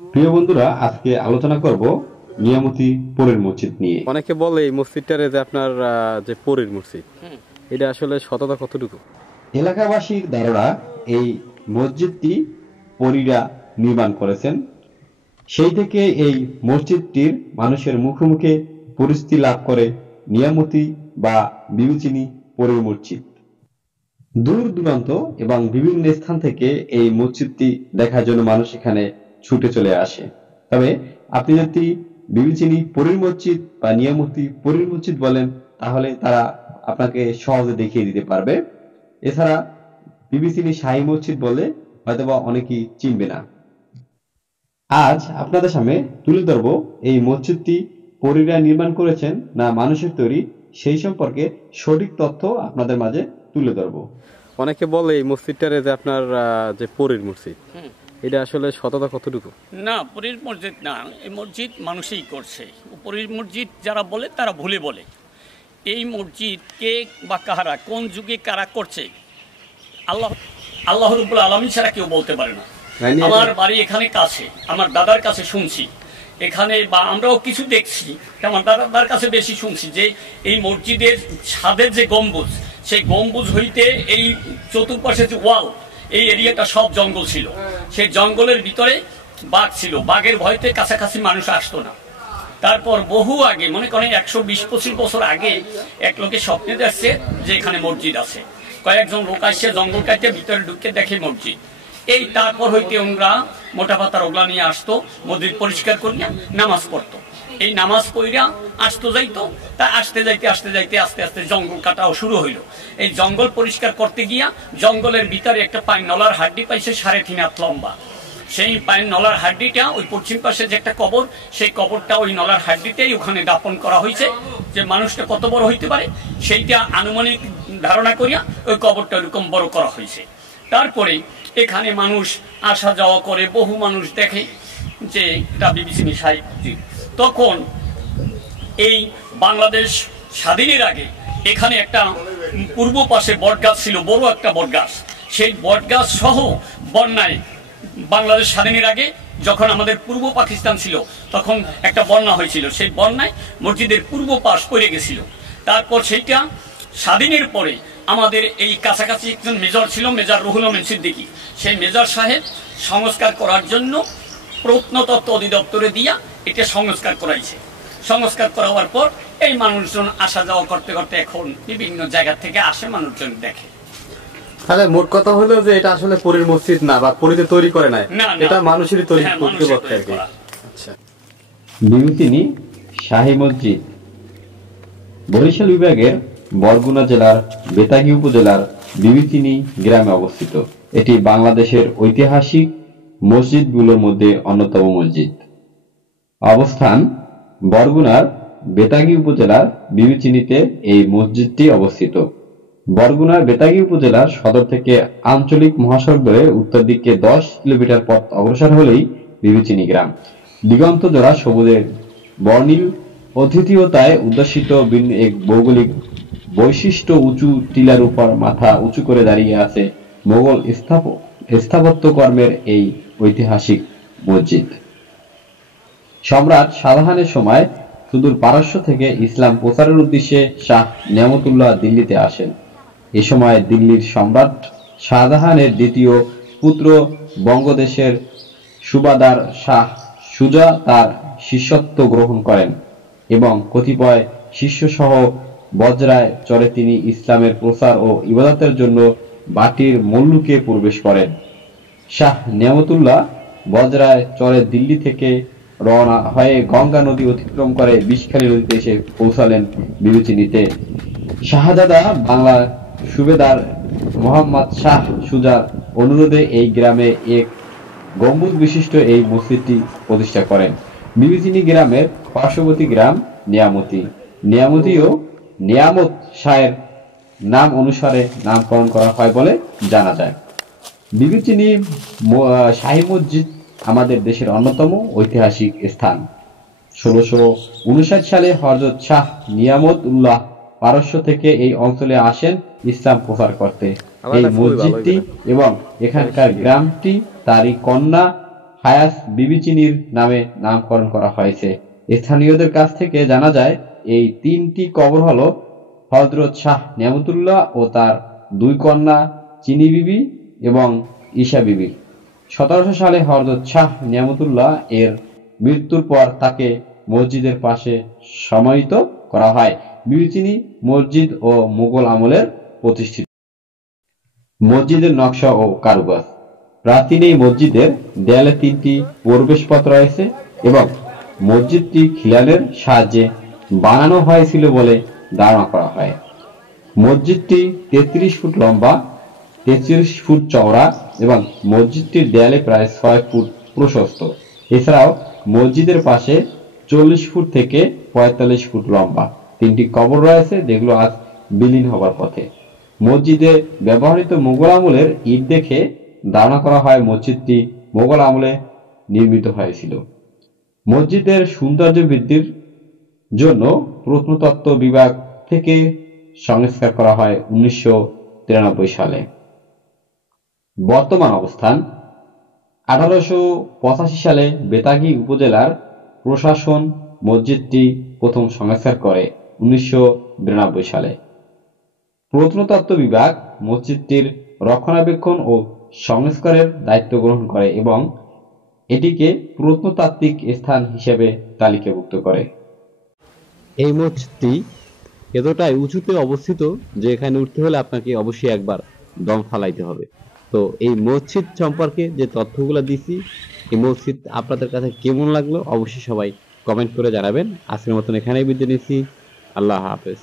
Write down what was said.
প্রিয় বন্ধুরা, আজকে আলোচনা করব নিয়ামতি পীরের মসজিদ নিয়ে। অনেকে বলে এই মসজিদটারে যে আপনার যে পীরের মসজিদ, এটা আসলে সততা কতটুকু? এলাকাবাসীর ধারণা এই মসজিদটি পরীরা নির্মাণ করেছেন। সেই থেকে এই মসজিদটির মানুষের মুখে মুখে পরিচিতি লাভ করে নিয়ামতি বা বিবেচিনী পীরের মসজিদ। দূর দূরান্ত এবং বিভিন্ন স্থান থেকে এই মসজিদটি দেখার জন্য মানুষ এখানে ছুটে চলে আসে। তবে আপনি যদি বিবেচিনী পীরের মসজিদ বা নিয়ামতি পীরের মসজিদ বলেন, তাহলে তারা আপনাকে সহজে দেখিয়ে দিতে পারবে। এছাড়া বিবেচিনী শাহী মসজিদ বলে হয়তোবা অনেকেই চিনবে না। আজ আপনাদের সামনে তুলে ধরব এই মসজিদটি পরীরা নির্মাণ করেছেন না মানুষের তৈরি, সেই সম্পর্কে সঠিক তথ্য আপনাদের মাঝে তুলে ধরব। অনেকে বলে এই মসজিদটারে যে আপনার যে পীরের মসজিদ, এটা আসলে সততা কতটুকু? না, পীরের মসজিদ না, এই মসজিদ মানুষই করছে। পীরের মসজিদ যারা বলে তারা ভুলে বলে। এই মসজিদ কে বা কাহারা কোন যুগে কারা করছে আল্লাহ রাব্বুল আলামিন ছাড়া কেউ বলতে পারে না। আমার বাড়ি এখানে কাছে, আমার দাদার কাছে শুনছি এখানে, বা আমরাও কিছু দেখছি, আমার দাদার কাছে বেশি শুনছি যে এই মসজিদের ছাদের যে গম্বুজ, সেই গম্বুজ হইতে এই চতুর্পাশে যে ওয়াল, এই এরিয়াটা সব জঙ্গল ছিল। সেই জঙ্গলের ভিতরে বাঘ ছিল, বাঘের ভয়তে কাছাকাছি মানুষ আসতো না। তারপর বহু আগে, মনে করেন 120-25 বছর আগে, এক লোকে স্বপ্নে দেখছে যে এখানে মসজিদ আছে। কয়েকজন লোক আসছে, জঙ্গল কাটে ভিতরে ঢুকে দেখে মসজিদ। এই তারপর হইতে ওরা মোটা পাতার ওগলা নিয়ে আসতো, মসজিদ পরিষ্কার করিয়া নামাজ পড়তো। এই নামাজ পড়িয়া আসতো যাইতো, তা আসতে যাইতে আস্তে আস্তে জঙ্গল কাটাও শুরু হইলো। এই জঙ্গল পরিষ্কার করতে গিয়া জঙ্গলের ভিতরে একটা পায়ের নলার হাড্ডি পাইছে 3.5 হাত লম্বা। সেই পায়ের নলার হাড্ডিটা ওই পশ্চিম পাশে যে একটা কবর, সেই কবরটা ওই নলার হাড্ডিতেই ওখানে দাপন করা হয়েছে। যে মানুষটা কত বড় হইতে পারে সেইটা আনুমানিক ধারণা করিয়া ওই কবরটা ওইরকম বড় করা হয়েছে। তারপরে এখানে মানুষ আসা যাওয়া করে, বহু মানুষ দেখে যে এটা বিবিসিনি সাহিত্য। তখন এই বাংলাদেশ স্বাধীনের আগে এখানে একটা পূর্ব পাশে বটগাছ ছিল, বড় একটা বটগাছ। সেই বটগাছ সহ বন্যায়, বাংলাদেশ স্বাধীনের আগে যখন আমাদের পূর্ব পাকিস্তান ছিল, তখন একটা বন্যা হয়েছিল। সেই বন্যায় মসজিদের পূর্ব পাশ পড়ে গেছিল। তারপর সেইটা স্বাধীনের পরে আমাদের এই কাছাকাছি একজন মেজর ছিল, মেজর রুহুল আমিন সিদ্দিকী। সেই মেজর সাহেব সংস্কার করার জন্য প্রত্নতত্ত্ব অধিদপ্তরে দিয়া এটা সংস্কার করাইছে। সংস্কার করাবার পর এই মানুষজন আসা যাওয়া করতে করতে এখন বিভিন্ন জায়গা থেকে আসে, মানুষজন দেখে। তাহলে মোট কথা হলো যে এটা আসলে পীরের মসজিদ না, বা পীরে তৈরি করে নাই, এটা মানুষেরই তৈরি করতে পারছে আর কি। আচ্ছা, বিবেচিনী শাহী মসজিদ বরিশাল বিভাগের বরগুনা জেলার বেতাগী উপজেলার বিবেচিনী গ্রামে অবস্থিত। এটি বাংলাদেশের ঐতিহাসিক মসজিদগুলোর মধ্যে অন্যতম মসজিদ। অবস্থান বরগুনার বেতাগী উপজেলার বিবেচিনীতে এই মসজিদটি অবস্থিত। বরগুনার বেতাগী উপজেলার সদর থেকে আঞ্চলিক মহাসড়ক ধরে উত্তর দিকে 10 কিলোমিটার পথ অগ্রসর হলেই বিবেচিনী গ্রাম। দিগন্ত জোড়া সবুজের বর্ণিল অদ্বিতীয়তায় উদ্ভাসিত এক ভৌগোলিক বৈশিষ্ট্য উঁচু টিলার উপর মাথা উঁচু করে দাঁড়িয়ে আছে মোগল স্থাপত্য কর্মের এই ঐতিহাসিক মসজিদ। সম্রাট শাহজাহানের সময় সুদূর পারস্য থেকে ইসলাম প্রচারের উদ্দেশ্যে শাহ নিয়ামতুল্লাহ দিল্লিতে আসেন। এ সময় দিল্লির সম্রাট শাহজাহানের দ্বিতীয় পুত্র বঙ্গদেশের সুবাদার শাহ সুজা তার শিষ্যত্ব গ্রহণ করেন এবং কতিপয় শিষ্যসহ বজরায় চড়ে তিনি ইসলামের প্রচার ও ইবাদতের জন্য বাটির মুল্লুকে প্রবেশ করেন। শাহ নিয়ামতুল্লাহ বজরায় চড়ে দিল্লি থেকে রওনা হয়ে গঙ্গা নদী অতিক্রম করে বিষখালী নদীতে এসে পৌঁছালেন বিবেচিনীতে। শাহজাদা বাংলা সুবেদার মোহাম্মদ শাহ সুজার অনুরোধে এই গ্রামে এক গম্বুজ বিশিষ্ট এই মসজিদটি প্রতিষ্ঠা করেন। বিবেচিনী গ্রামের পার্শ্ববর্তী গ্রাম নিয়ামতি। নিয়ামতিও নিয়ামত শাহের নাম অনুসারে নামকরণ করা হয় বলে জানা যায়। বিবেচিনী শাহী মসজিদ আমাদের দেশের অন্যতম ঐতিহাসিক স্থান। 1659 সালে হযরত শাহ নিয়ামত উল্লাহ পারস্য থেকে এই অঞ্চলে আসেন ইসলাম প্রচার করতে। এই মসজিদটি এবং এখানকার গ্রামটি তারই কন্যা হায়াস বিবি চিনির নামে নামকরণ করা হয়েছে। স্থানীয়দের কাছ থেকে জানা যায় এই 3টি কবর হলো হযরত শাহ নেয়ামতুল্লাহ ও তার 2 কন্যা চিনি বিবি এবং ঈশা বিবি। 1700 সালে হযরত শাহ নেয়ামতুল্লাহ এর মৃত্যুর পর তাকে মসজিদের পাশে সমাহিত করা হয়। বিবি চিনি মসজিদ ও মুঘল আমলের প্রতিষ্ঠিত। মসজিদের নকশা ও কারুকাজ। প্রাচীন এই মসজিদের দেয়ালে 3টি প্রবেশপথ রয়েছে এবং মসজিদটি খিলানের সাহায্যে বানানো হয়েছিল বলে ধারণা করা হয়। মসজিদটি 33 ফুট লম্বা, 43 ফুট চওড়া এবং মসজিদটির দেয়ালে প্রায় 6 ফুট প্রশস্ত। এছাড়াও মসজিদের পাশে 40 ফুট থেকে 45 ফুট লম্বা 3টি কবর রয়েছে, যেগুলো আজ বিলীন হবার পথে। মসজিদে ব্যবহৃত মুঘল আমলের ইট দেখে ধারণা করা হয় মসজিদটি মুঘল আমলে নির্মিত হয়েছিল। মসজিদের সৌন্দর্য বৃদ্ধির জন্য প্রত্নতত্ত্ব বিভাগ থেকে সংস্কার করা হয় 1993 সালে। বর্তমান অবস্থান: 1885 সালে বেতাগী উপজেলার প্রশাসন মসজিদটি প্রথম সংস্কার করে 1992 সালে। প্রত্নতত্ত্ব বিভাগ মসজিদটির রক্ষণাবেক্ষণ ও সংস্কারের দায়িত্ব গ্রহণ করে এবং এটিকে প্রত্নতাত্ত্বিক স্থান হিসেবে তালিকাভুক্ত করে। এই মসজিদটি এতটাই উঁচুতে অবস্থিত যে এখানে উঠতে হলে আপনাকে অবশ্যই একবার দম ফালাইতে হবে। তো এই মসজিদ সম্পর্কে যে তথ্যগুলো দিছি, এই মসজিদ আপনাদের কাছে কেমন লাগলো অবশ্যই সবাই কমেন্ট করে জানাবেন। আজকের মতন এখানেই বিদায় নিচ্ছি। আল্লাহ হাফেজ।